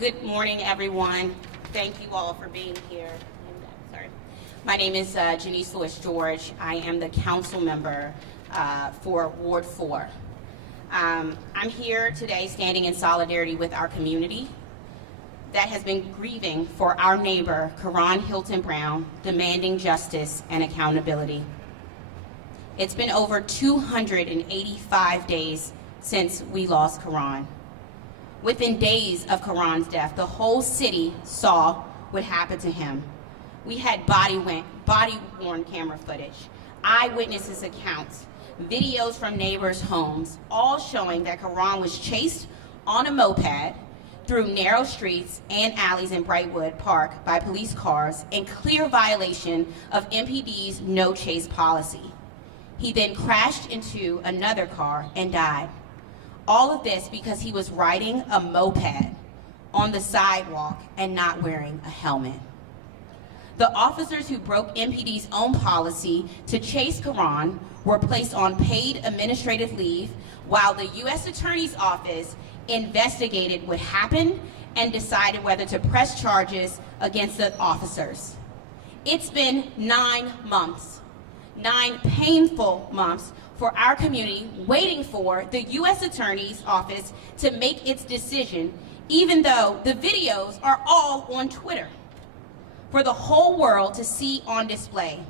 Good morning, everyone. Thank you all for being here. My name is Janice Lewis George. I am the council member for Ward 4. I'm here today standing in solidarity with our community that has been grieving for our neighbor, Karon Hylton-Brown, demanding justice and accountability. It's been over 285 days since we lost Karon. Within days of Karon's death, the whole city saw what happened to him. We had body-worn camera footage, eyewitnesses' accounts, videos from neighbors' homes, all showing that Karon was chased on a moped through narrow streets and alleys in Brightwood Park by police cars in clear violation of MPD's no chase policy. He then crashed into another car and died. All of this because he was riding a moped on the sidewalk and not wearing a helmet. The officers who broke MPD's own policy to chase Karon were placed on paid administrative leave while the U.S. Attorney's Office investigated what happened and decided whether to press charges against the officers. It's been 9 months, 9 painful months for our community waiting for the U.S. Attorney's Office to make its decision, even though the videos are all on Twitter for the whole world to see on display.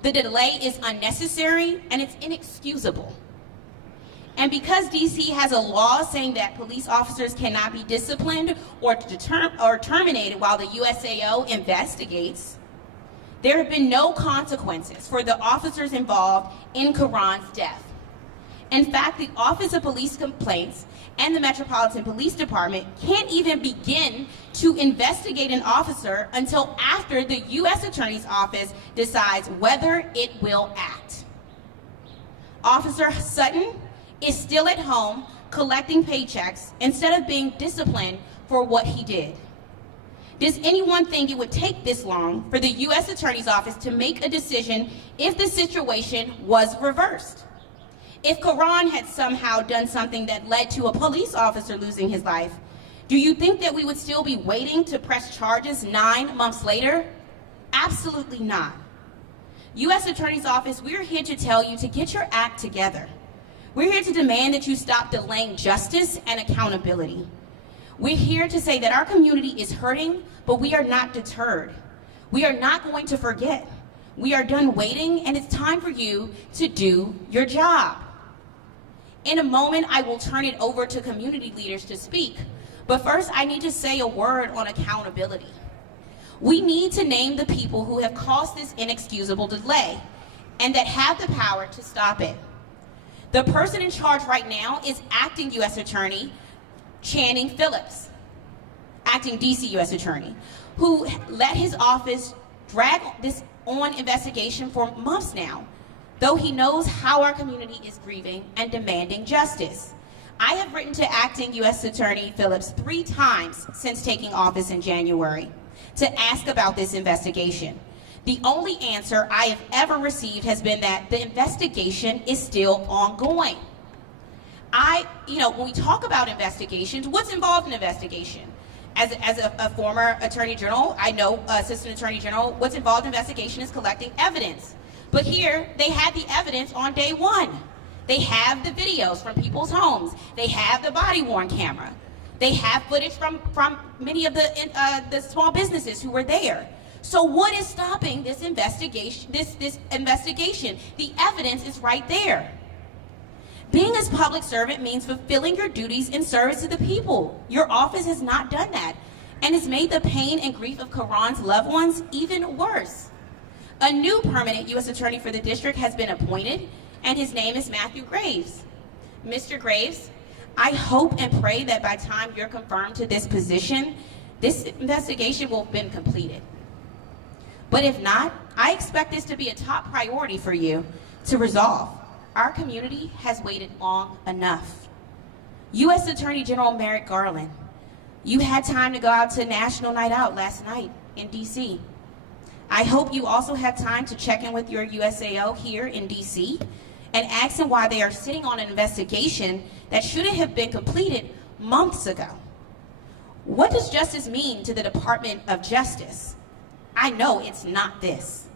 The delay is unnecessary and it's inexcusable. And because DC has a law saying that police officers cannot be disciplined or terminated while the USAO investigates, there have been no consequences for the officers involved in Karon's death. In fact, the Office of Police Complaints and the Metropolitan Police Department can't even begin to investigate an officer until after the U.S. Attorney's Office decides whether it will act. Officer Sutton is still at home collecting paychecks instead of being disciplined for what he did. Does anyone think it would take this long for the U.S. Attorney's Office to make a decision if the situation was reversed? If Karon had somehow done something that led to a police officer losing his life, do you think that we would still be waiting to press charges 9 months later? Absolutely not. U.S. Attorney's Office, we're here to tell you to get your act together. We're here to demand that you stop delaying justice and accountability. We're here to say that our community is hurting, but we are not deterred. We are not going to forget. We are done waiting, and it's time for you to do your job. In a moment, I will turn it over to community leaders to speak, but first I need to say a word on accountability. We need to name the people who have caused this inexcusable delay and that have the power to stop it. The person in charge right now is acting U.S. Attorney Channing Phillips, acting DC U.S. Attorney, who let his office drag this on investigation for months now, though he knows how our community is grieving and demanding justice. I have written to acting U.S. Attorney Phillips 3 times since taking office in January to ask about this investigation. The only answer I have ever received has been that the investigation is still ongoing. When we talk about investigations, what's involved in investigation? As a former Attorney General, I know Assistant Attorney General, what's involved in investigation is collecting evidence. But here, they had the evidence on day 1. They have the videos from people's homes. They have the body-worn camera. They have footage from many of the small businesses who were there. So what is stopping this investigation? This investigation? The evidence is right there. Being a public servant means fulfilling your duties in service to the people. Your office has not done that and has made the pain and grief of Karon's loved ones even worse. A new permanent U.S. Attorney for the district has been appointed, and his name is Matthew Graves. Mr. Graves, I hope and pray that by the time you're confirmed to this position, this investigation will have been completed. But if not, I expect this to be a top priority for you to resolve. Our community has waited long enough. U.S. Attorney General Merrick Garland, you had time to go out to National Night Out last night in D.C. I hope you also have time to check in with your USAO here in D.C. and ask them why they are sitting on an investigation that should have been completed months ago. What does justice mean to the Department of Justice? I know it's not this.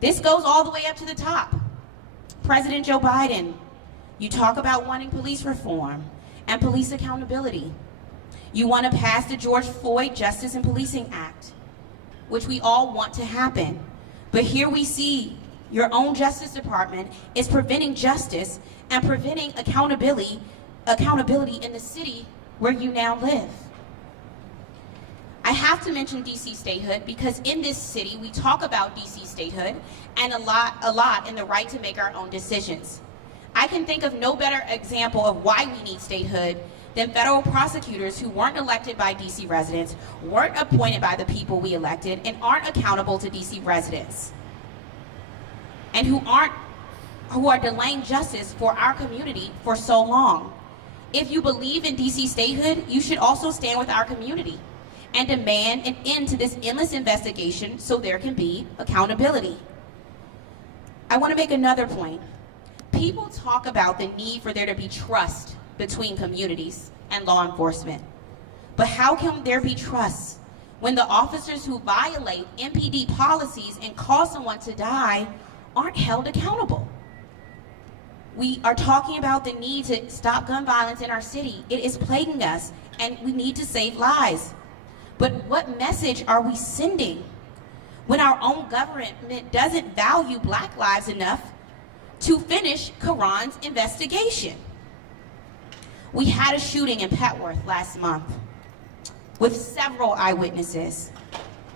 This goes all the way up to the top. President Joe Biden, you talk about wanting police reform and police accountability. You want to pass the George Floyd Justice and Policing Act, which we all want to happen. But here we see your own Justice Department is preventing justice and preventing accountability in the city where you now live. I have to mention DC statehood because in this city we talk about DC statehood and a lot in the right to make our own decisions. I can think of no better example of why we need statehood than federal prosecutors who weren't elected by DC residents, weren't appointed by the people we elected, and aren't accountable to DC residents, and who are delaying justice for our community for so long. If you believe in DC statehood, you should also stand with our community and demand an end to this endless investigation so there can be accountability. I want to make another point. People talk about the need for there to be trust between communities and law enforcement. But how can there be trust when the officers who violate MPD policies and cause someone to die aren't held accountable? We are talking about the need to stop gun violence in our city. It is plaguing us, and we need to save lives. But what message are we sending when our own government doesn't value Black lives enough to finish Karon's investigation? We had a shooting in Petworth last month with several eyewitnesses,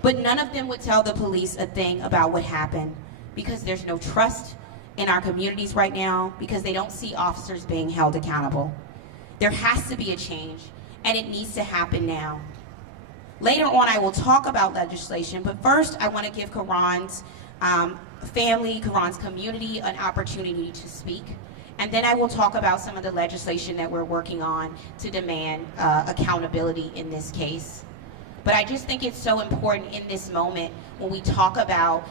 but none of them would tell the police a thing about what happened because there's no trust in our communities right now, because they don't see officers being held accountable. There has to be a change, and it needs to happen now. Later on, I will talk about legislation, but first I want to give Karon's family, Karon's community, an opportunity to speak. And then I will talk about some of the legislation that we're working on to demand accountability in this case. But I just think it's so important in this moment when we talk about,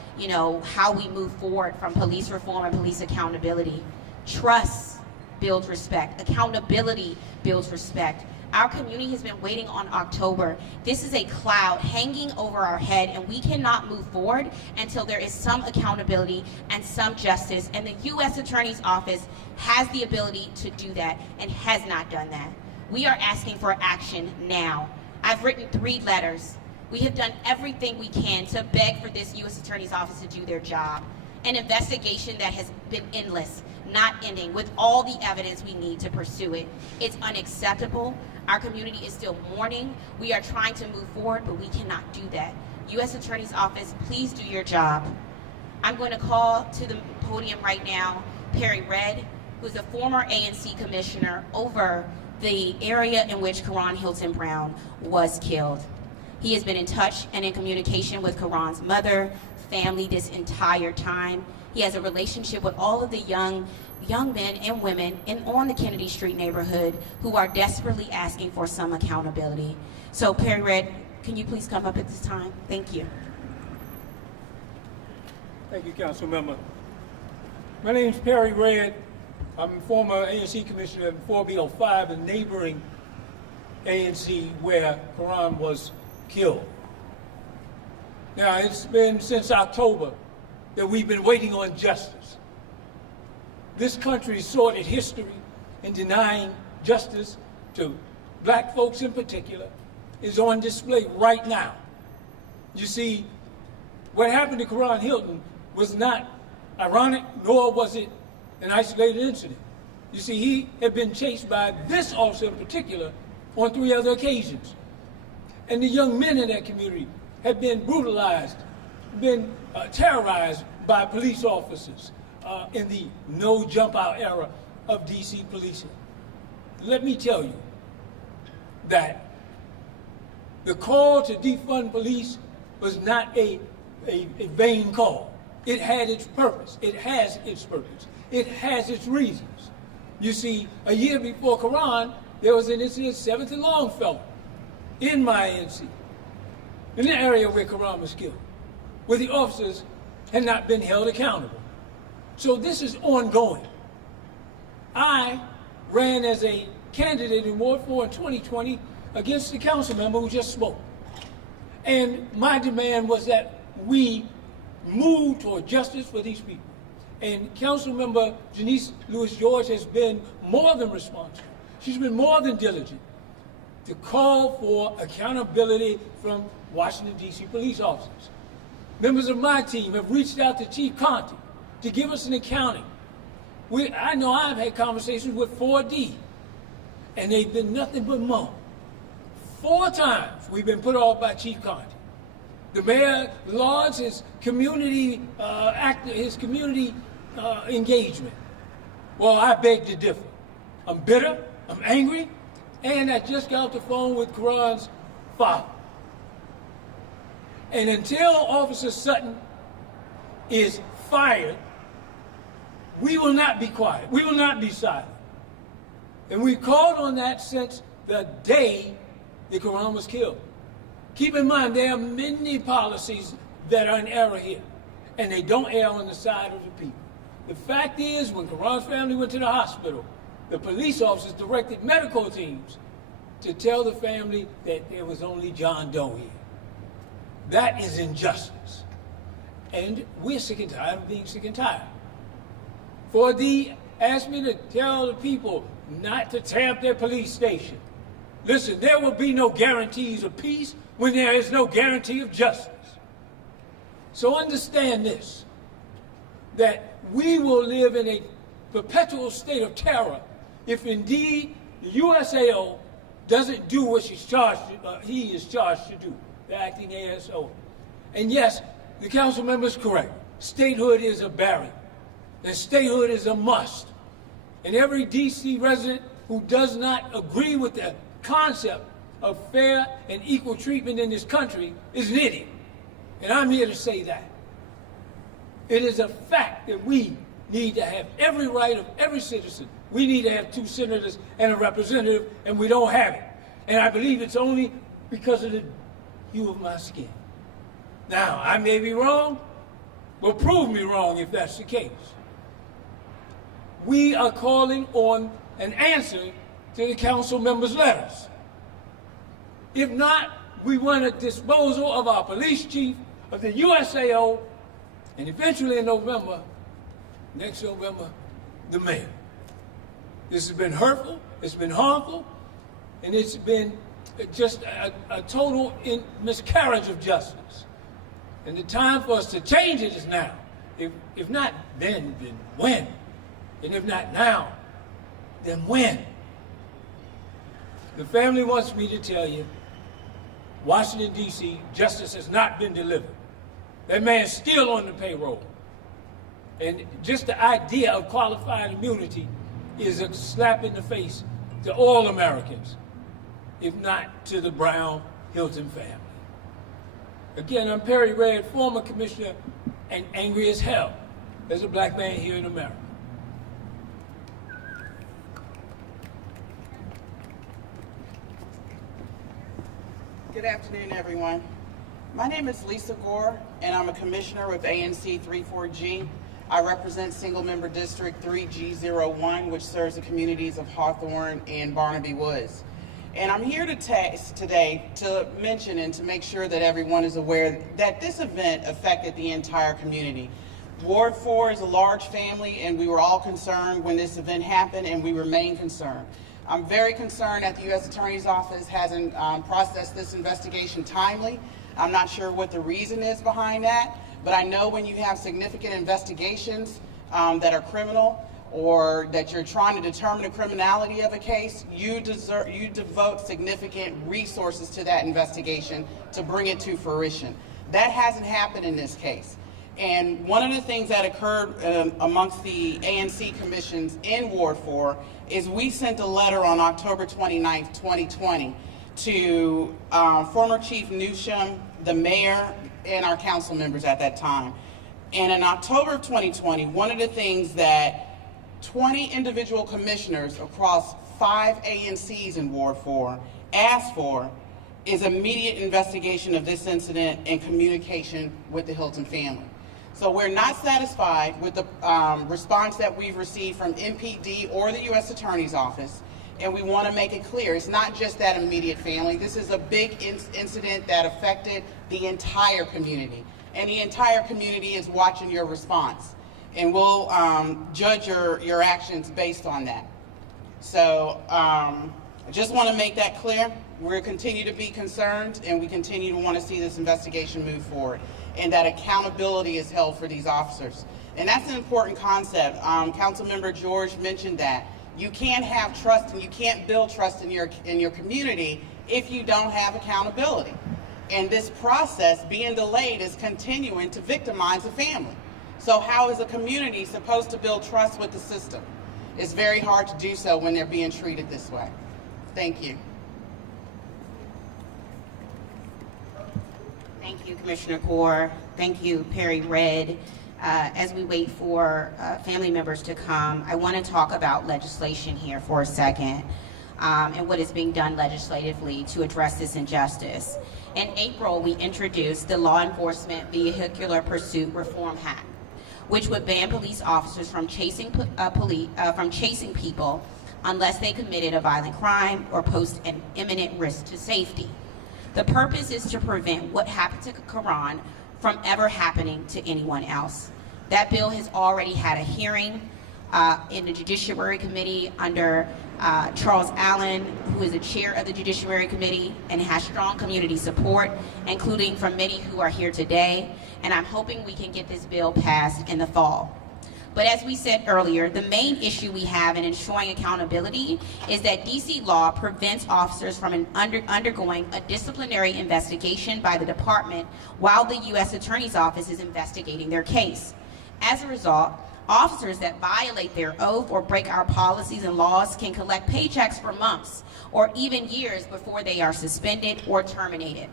how we move forward from police reform and police accountability. Trust builds respect. Accountability builds respect. Our community has been waiting on October. This is a cloud hanging over our head, and we cannot move forward until there is some accountability and some justice. And the U.S. Attorney's Office has the ability to do that and has not done that. We are asking for action now. I've written 3 letters. We have done everything we can to beg for this U.S. Attorney's Office to do their job. An investigation that has been endless, not ending, with all the evidence we need to pursue it. It's unacceptable. Our community is still mourning. We are trying to move forward, but we cannot do that. U.S. Attorney's Office, please do your job. I'm going to call to the podium right now Perry Red, who's a former ANC commissioner over the area in which Karon Hylton-Brown was killed. He has been in touch and in communication with Karon's mother, family this entire time. He has a relationship with all of the young men and women on the Kennedy Street neighborhood who are desperately asking for some accountability. So Perry Red, can you please come up at this time? Thank you. Thank you, Council Member. My name is Perry Red. I'm a former ANC Commissioner in 4B05, a neighboring ANC where Karon was killed. Now, it's been since October that we've been waiting on justice. This country's sordid history in denying justice to Black folks in particular is on display right now. You see, what happened to Karon Hylton was not ironic, nor was it an isolated incident. You see, he had been chased by this officer in particular on 3 other occasions. And the young men in that community had been brutalized, been terrorized by police officers in the no jump out era of DC policing. Let me tell you that the call to defund police was not a vain call. It had its purpose. It has its purpose. It has its reasons. You see, a year before Karon, there was an incident, 7th and Longfellow, in my ANC, in the area where Karon was killed, where the officers had not been held accountable. So this is ongoing. I ran as a candidate in Ward 4 in 2020 against the council member who just spoke. And my demand was that we move toward justice for these people. And Council Member Janice Lewis-George has been more than responsible. She's been more than diligent to call for accountability from Washington, D.C. police officers. Members of my team have reached out to Chief Conte to give us an accounting. I know I've had conversations with 4D, and they've been nothing but mum. 4 times we've been put off by Chief Conte. The mayor lauds his community engagement. Well, I beg to differ. I'm bitter, I'm angry, and I just got off the phone with Karon's father. And until Officer Sutton is fired, we will not be quiet. We will not be silent. And we called on that since the day that Karon was killed. Keep in mind, there are many policies that are in error here, and they don't err on the side of the people. The fact is, when Karon's family went to the hospital, the police officers directed medical teams to tell the family that there was only John Doe here. That is injustice. And we're sick and tired of being sick and tired. 4D asked me to tell the people not to tear up their police station. Listen, there will be no guarantees of peace when there is no guarantee of justice. So understand this, that we will live in a perpetual state of terror if indeed the USAO doesn't do what he is charged to do, the acting ASO. And yes, the council member is correct. Statehood is a barrier, and statehood is a must. And every DC resident who does not agree with the concept of fair and equal treatment in this country is an idiot. And I'm here to say that. It is a fact that we need to have every right of every citizen. We need to have 2 senators and a representative, and we don't have it. And I believe it's only because of the hue of my skin. Now, I may be wrong, but prove me wrong if that's the case. We are calling on an answer to the council members' letters. If not, we want a disposal of our police chief, of the USAO, and eventually in November, next November, the mayor. This has been hurtful, it's been harmful, and it's been just a total miscarriage of justice. And the time for us to change it is now. If not then when? And if not now, then when? The family wants me to tell you, Washington, D.C., justice has not been delivered. That man's still on the payroll. And just the idea of qualified immunity is a slap in the face to all Americans, if not to the Brown Hylton family. Again, I'm Perry Red, former commissioner, and angry as hell as a black man here in America. Good afternoon, everyone. My name is Lisa Gore, and I'm a commissioner with ANC 34G. I represent Single Member District 3G01, which serves the communities of Hawthorne and Barnaby Woods. And I'm here today to mention and to make sure that everyone is aware that this event affected the entire community. Ward 4 is a large family, and we were all concerned when this event happened, and we remain concerned. I'm very concerned that the U.S. Attorney's Office hasn't processed this investigation timely. I'm not sure what the reason is behind that, but I know when you have significant investigations that are criminal or that you're trying to determine the criminality of a case, you devote significant resources to that investigation to bring it to fruition. That hasn't happened in this case. And one of the things that occurred amongst the ANC commissions in Ward 4 is we sent a letter on October 29th, 2020 to former Chief Newsham, the mayor, and our council members at that time. And in October of 2020, one of the things that 20 individual commissioners across 5 ANCs in Ward 4 asked for is immediate investigation of this incident and communication with the Hylton family. So we're not satisfied with the response that we've received from MPD or the U.S. Attorney's Office, And we want to make it clear, it's not just that immediate family. This is a big incident that affected the entire community. And the entire community is watching your response. And we'll judge your actions based on that. So I just want to make that clear. We'll continue to be concerned, and we continue to want to see this investigation move forward, and that accountability is held for these officers. And that's an important concept. Councilmember George mentioned that. You can't have trust and you can't build trust in your community if you don't have accountability. And this process being delayed is continuing to victimize the family. So how is a community supposed to build trust with the system? It's very hard to do so when they're being treated this way. Thank you. Thank you, Commissioner Gore. Thank you, Perry Red. As we wait for family members to come, I want to talk about legislation here for a second and what is being done legislatively to address this injustice. In April, we introduced the Law Enforcement Vehicular Pursuit Reform Act, which would ban police officers from chasing people unless they committed a violent crime or posed an imminent risk to safety. The purpose is to prevent what happened to Karon from ever happening to anyone else. That bill has already had a hearing in the Judiciary Committee under Charles Allen, who is the chair of the Judiciary Committee and has strong community support, including from many who are here today. And I'm hoping we can get this bill passed in the fall. But as we said earlier, the main issue we have in ensuring accountability is that DC law prevents officers from undergoing a disciplinary investigation by the department while the U.S. Attorney's Office is investigating their case. As a result, officers that violate their oath or break our policies and laws can collect paychecks for months or even years before they are suspended or terminated.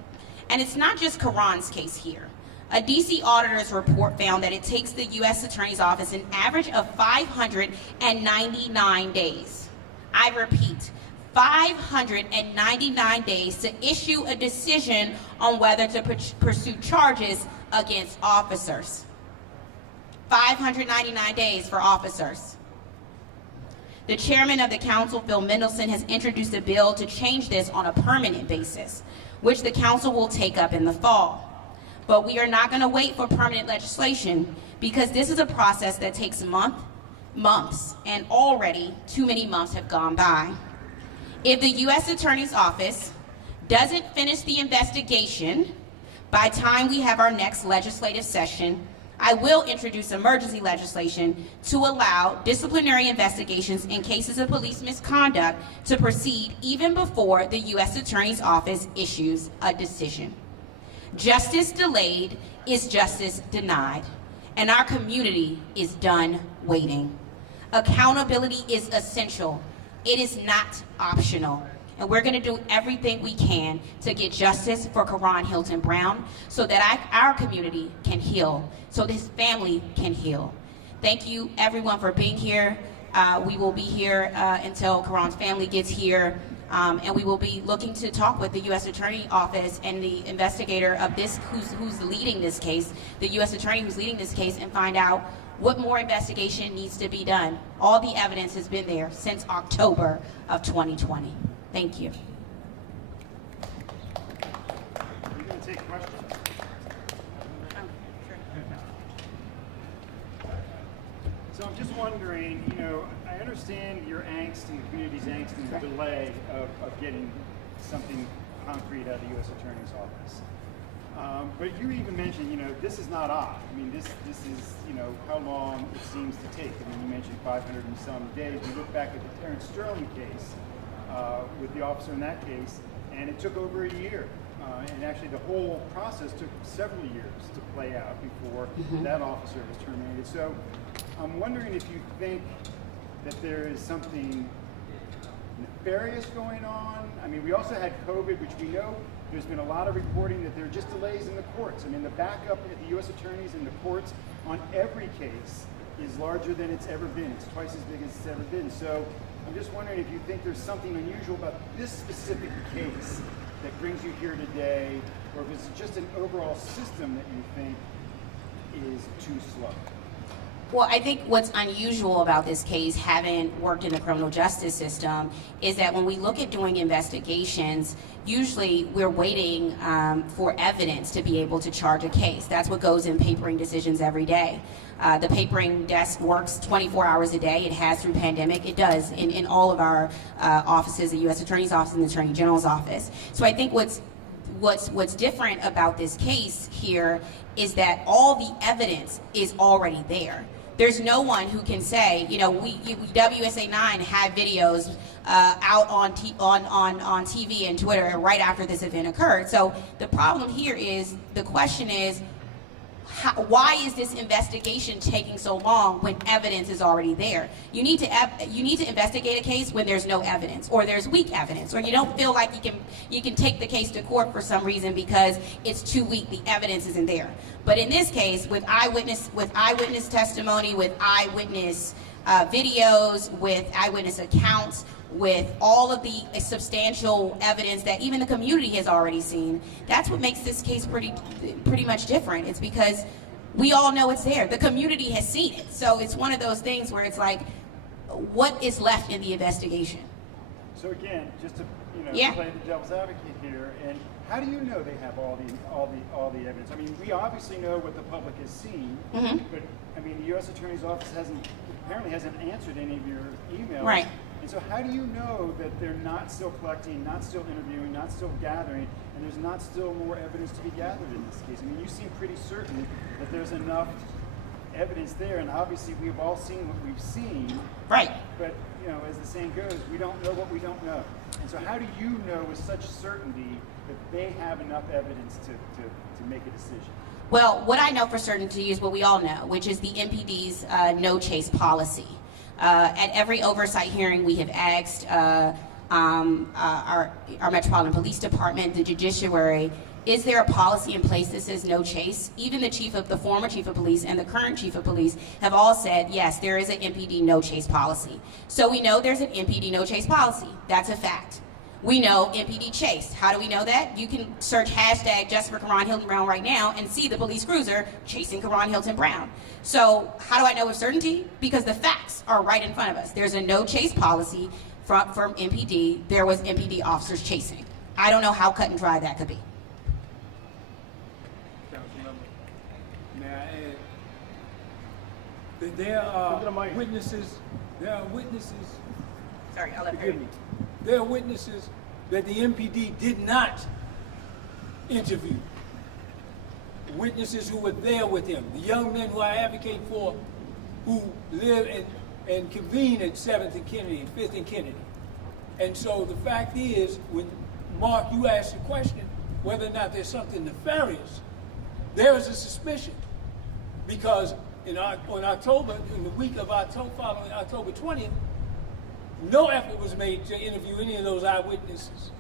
And it's not just Karon's case here. A DC auditor's report found that it takes the U.S. Attorney's Office an average of 599 days. I repeat, 599 days to issue a decision on whether to pursue charges against officers. 599 days for officers. The chairman of the council, Phil Mendelson, has introduced a bill to change this on a permanent basis, which the council will take up in the fall. But we are not going to wait for permanent legislation because this is a process that takes months, and already too many months have gone by. If the U.S. Attorney's Office doesn't finish the investigation by the time we have our next legislative session, I will introduce emergency legislation to allow disciplinary investigations in cases of police misconduct to proceed even before the U.S. Attorney's Office issues a decision. Justice delayed is justice denied, and our community is done waiting. Accountability is essential. It is not optional. And we're going to do everything we can to get justice for Karon Hylton-Brown so that our community can heal, so his family can heal. Thank you, everyone, for being here. We will be here until Karon's family gets here, and we will be looking to talk with the U.S. Attorney Office and the investigator of this, who's leading this case, the U.S. Attorney who's leading this case, and find out what more investigation needs to be done. All the evidence has been there since October of 2020. Thank you. Are you going to take questions? So I'm just wondering, I understand your angst and the community's angst and the delay of getting something concrete out of the U.S. Attorney's Office. But you even mentioned, this is not odd. I mean, this is, how long it seems to take. I mean, you mentioned 500 and some days. You look back at the Terrence Sterling case with the officer in that case, and it took over a year. And actually, the whole process took several years to play out before that officer was terminated. So I'm wondering if you think that there is something nefarious going on. I mean, we also had COVID, which we know there's been a lot of reporting that there are just delays in the courts. I mean, the backup at the U.S. attorneys in the courts on every case is larger than it's ever been. It's twice as big as it's ever been. So I'm just wondering if you think there's something unusual about this specific case that brings you here today, or if it's just an overall system that you think is too slow. Well, I think what's unusual about this case, having worked in the criminal justice system, is that when we look at doing investigations, usually we're waiting for evidence to be able to charge a case. That's what goes in papering decisions every day. The papering desk works 24 hours a day. It has through pandemic. It does in all of our offices, the U.S. Attorney's Office and the Attorney General's Office. So I think what's different about this case here is that all the evidence is already there. There's no one who can say, you know, WSA 9 had videos out on TV and Twitter right after this event occurred. So the problem here is, the question is, why is this investigation taking so long when evidence is already there? You need to investigate a case when there's no evidence, or there's weak evidence, or you don't feel like you can take the case to court for some reason because it's too weak, the evidence isn't there. But in this case, with eyewitness testimony, with eyewitness videos, with eyewitness accounts, with all of the substantial evidence that even the community has already seen, that's what makes this case pretty much different. It's because we all know it's there. The community has seen it. So it's one of those things where it's like, what is left in the investigation? So again, just to Yeah. play the devil's advocate here, and how do you know they have all the evidence? I mean, we obviously know what the public has seen, Mhm. but I mean, the U.S. Attorney's Office apparently hasn't answered any of your emails. Right. And so how do you know that they're not still collecting, not still interviewing, not still gathering, and there's not still more evidence to be gathered in this case? I mean, you seem pretty certain that there's enough evidence there, and obviously we've all seen what we've seen. Right. But, as the saying goes, we don't know what we don't know. And so how do you know with such certainty that they have enough evidence to make a decision? Well, what I know for certainty is what we all know, which is the MPD's no chase policy. At every oversight hearing, we have asked our Metropolitan Police Department, the Judiciary, is there a policy in place that says no chase? Even the former chief of police and the current chief of police have all said, yes, there is an MPD no chase policy. So we know there's an MPD no chase policy. That's a fact. We know MPD chase. How do we know that? You can search hashtag Justice for Karon Hylton-Brown right now and see the police cruiser chasing Karon Hylton-Brown. So how do I know with certainty? Because the facts are right in front of us. There's a no chase policy from MPD. There was MPD officers chasing. I don't know how cut and dry that could be. Councilmember, may I add that there are witnesses. Sorry, I'll let her. Forgive me. There are witnesses that the MPD did not interview. Witnesses who were there with him. The young men who I advocate for, who live and convene at 7th and Kennedy and 5th and Kennedy. And so the fact is, when Mark, you asked the question whether or not there's something nefarious, there is a suspicion. Because in the week of October, following October 20th, no effort was made to interview any of those eyewitnesses.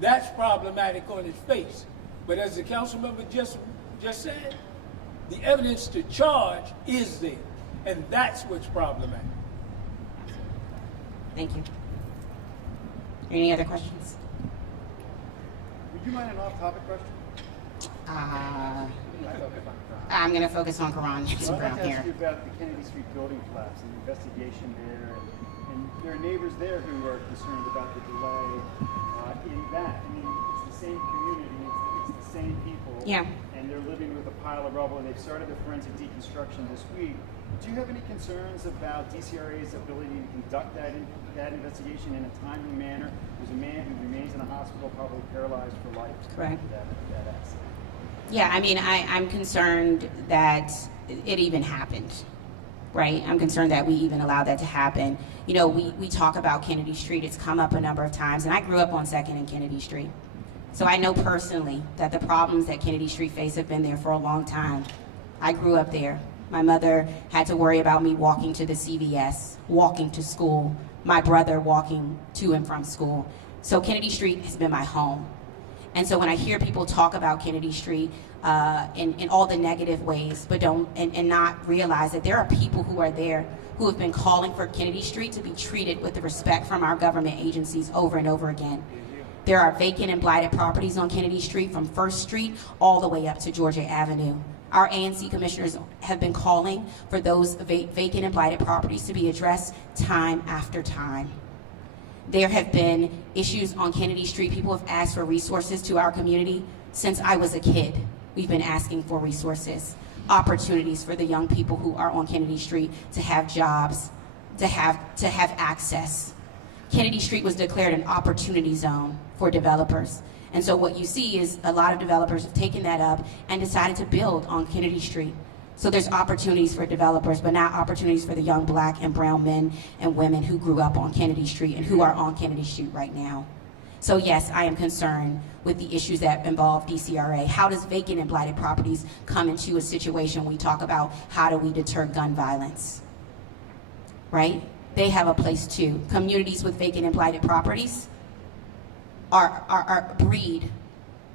That's problematic on its face. But as the council member just said, the evidence to charge is there. And that's what's problematic. Thank you. Any other questions? Would you mind an off-topic question? I'm going to focus on Karon Well, I'd Hylton-Brown like to here. ask you about the Kennedy Street building collapse and the investigation there. And there are neighbors there who are concerned about the delay in that. I mean, it's the same community, it's the same people. Yeah. And they're living with a pile of rubble, and they've started the forensic deconstruction this week. Do you have any concerns about DCRA's ability to conduct that investigation in a timely manner? There's a man who remains in a hospital, probably paralyzed for life. Correct. That accident. Yeah, I mean, I'm concerned that it even happened, right? I'm concerned that we even allowed that to happen. You know, we talk about Kennedy Street. It's come up a number of times, and I grew up on 2nd and Kennedy Street. So I know personally that the problems that Kennedy Street face have been there for a long time. I grew up there. My mother had to worry about me walking to the CVS, walking to school, my brother walking to and from school. So Kennedy Street has been my home. And so when I hear people talk about Kennedy Street in all the negative ways, but and not realize that there are people who are there who have been calling for Kennedy Street to be treated with the respect from our government agencies over and over again. There are vacant and blighted properties on Kennedy Street from 1st Street all the way up to Georgia Avenue. Our ANC commissioners have been calling for those vacant and blighted properties to be addressed time after time. There have been issues on Kennedy Street. People have asked for resources to our community since I was a kid. We've been asking for resources, opportunities for the young people who are on Kennedy Street to have jobs, to have access. Kennedy Street was declared an opportunity zone for developers. And so what you see is a lot of developers have taken that up and decided to build on Kennedy Street. So there's opportunities for developers, but not opportunities for the young black and brown men and women who grew up on Kennedy Street and who are on Kennedy Street right now. So yes, I am concerned with the issues that involve DCRA. How does vacant and blighted properties come into a situation when we talk about how do we deter gun violence, right? They have a place too. Communities with vacant and blighted properties are breed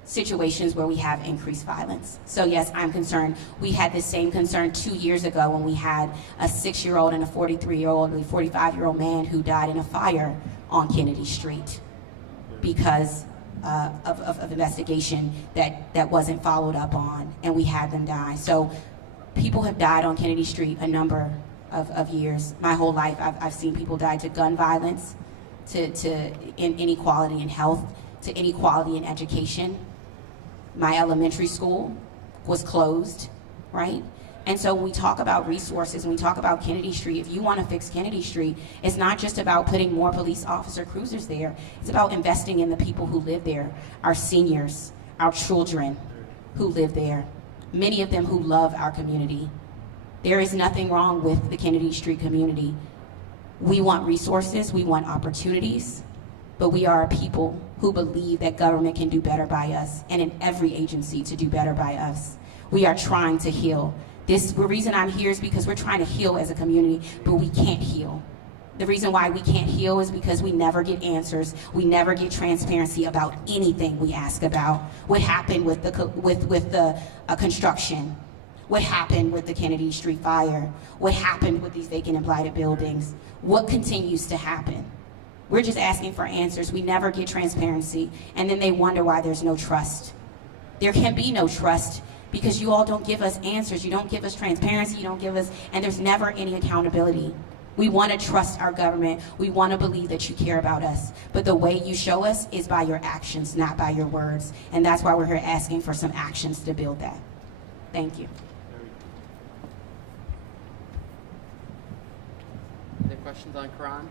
situations where we have increased violence. So yes, I'm concerned. We had the same concern 2 years ago when we had a 6-year-old and a 43-year-old and a 45-year-old man who died in a fire on Kennedy Street because of investigation that wasn't followed up on, and we had them die. So people have died on Kennedy Street a number of years. My whole life, I've seen people die to gun violence, to inequality in health, to inequality in education. My elementary school was closed, right? And so when we talk about resources, when we talk about Kennedy Street, if you want to fix Kennedy Street, it's not just about putting more police officer cruisers there. It's about investing in the people who live there, our seniors, our children who live there, many of them who love our community. There is nothing wrong with the Kennedy Street community. We want resources, we want opportunities, but we are a people who believe that government can do better by us, and in every agency to do better by us. We are trying to heal. The reason I'm here is because we're trying to heal as a community, but we can't heal. The reason why we can't heal is because we never get answers. We never get transparency about anything we ask about. What happened with the construction? What happened with the Kennedy Street fire? What happened with these vacant and blighted buildings? What continues to happen? We're just asking for answers. We never get transparency, and then they wonder why there's no trust. There can be no trust because you all don't give us answers. You don't give us transparency. You don't give us, and there's never any accountability. We want to trust our government. We want to believe that you care about us. But the way you show us is by your actions, not by your words. And that's why we're here asking for some actions to build that. Thank you. Other questions on Karon?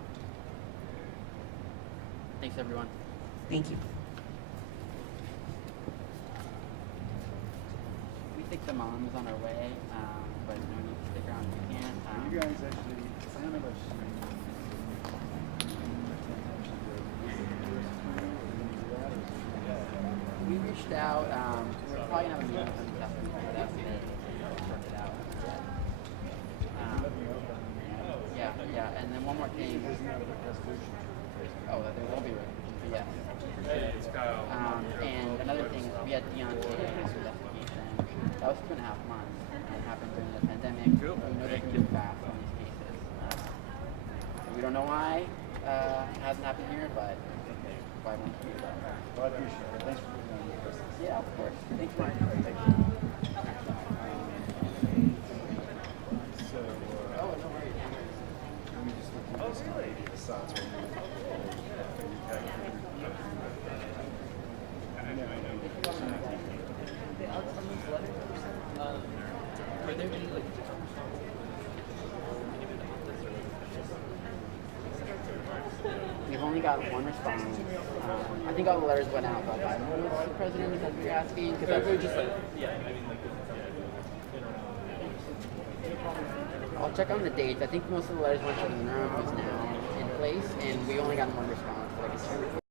Thanks, everyone. Thank you. We think the mom is on her way, but no need to stick around if you can. You guys actually, some of us, we reached out. We're probably gonna have a meeting with them this afternoon, but that's sort it out. Yeah, and then one more thing. Oh, there will be resolution, yes. And another thing, we had Dion investigation. That was 2.5 months, and it happened during the pandemic. We know they can move fast on these cases. We don't know why it hasn't happened here, but why won't we do that? well, I appreciate it. Thanks for being on the process. Yeah, of course. Thanks, Mark. So, let me just look at this. The sides right here. We've only got one response. I think all the letters went out, but I don't know if the president is as you're asking. Because I would just I'll check on the dates. I think most of the letters went to the room was now in place, and we only got one response. Like